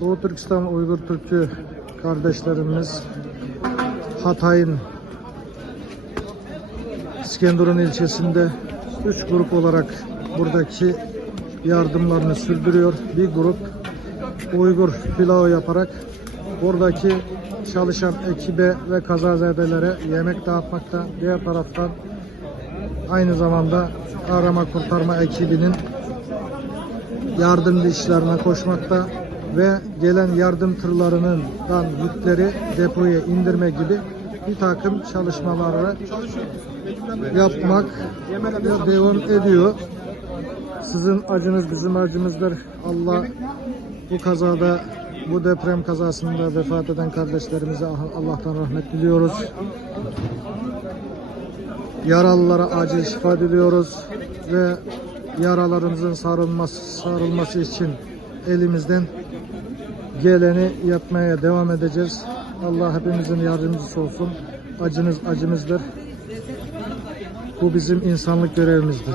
Doğu Türkistan Uygur Türkçü kardeşlerimiz Hatay'ın İskenderun ilçesinde üç grup olarak buradaki yardımlarını sürdürüyor. Bir grup Uygur pilavı yaparak buradaki çalışan ekibe ve kazazedelere yemek dağıtmakta. Diğer taraftan aynı zamanda arama kurtarma ekibinin yardımcı işlerine koşmakta ve gelen yardım tırlarının yükleri depoya indirme gibi bir takım çalışmaları yapmak devam ediyor. Sizin acınız bizim acımızdır. Allah bu kazada, bu deprem kazasında vefat eden kardeşlerimize Allah'tan rahmet diliyoruz. Yaralılara acil şifa diliyoruz ve yaralarımızın sarılması, sarılması için elimizden geleni yapmaya devam edeceğiz. Allah hepimizin yardımcısı olsun. Acınız acımızdır. Bu bizim insanlık görevimizdir.